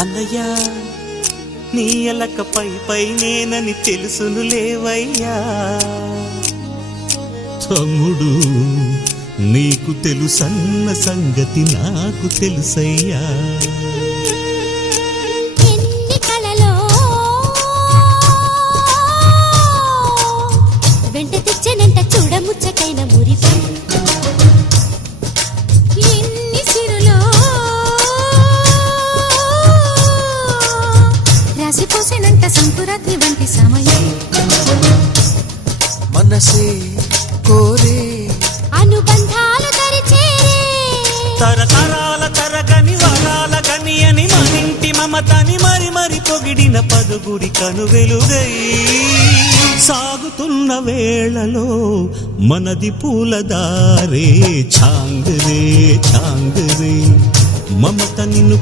అన్నయ్యా నీ ఎలక పై నేనని తెలుసును లేవయ్యా. తమ్ముడు నీకు తెలుసన్న సంగతి నాకు తెలుసయ్యా. వెంట తెచ్చనంట చూడముచ్చటైన మురిపై ఎన్ని సిరులో రాసిపోసేనంట సంకురాత్రి వంటి సమయం. మనసే కోరే అనుబంధాలు తరిచేరే తరతరాల తరగని వరాల గని అని మనింటి మమతని మరి మరి పొగిడిన పదుగురి కనువెలుగై సాగుతున్న వేళలో మనది పూలదారే ఛాంగరే ఛాంగరే మమత నిన్ను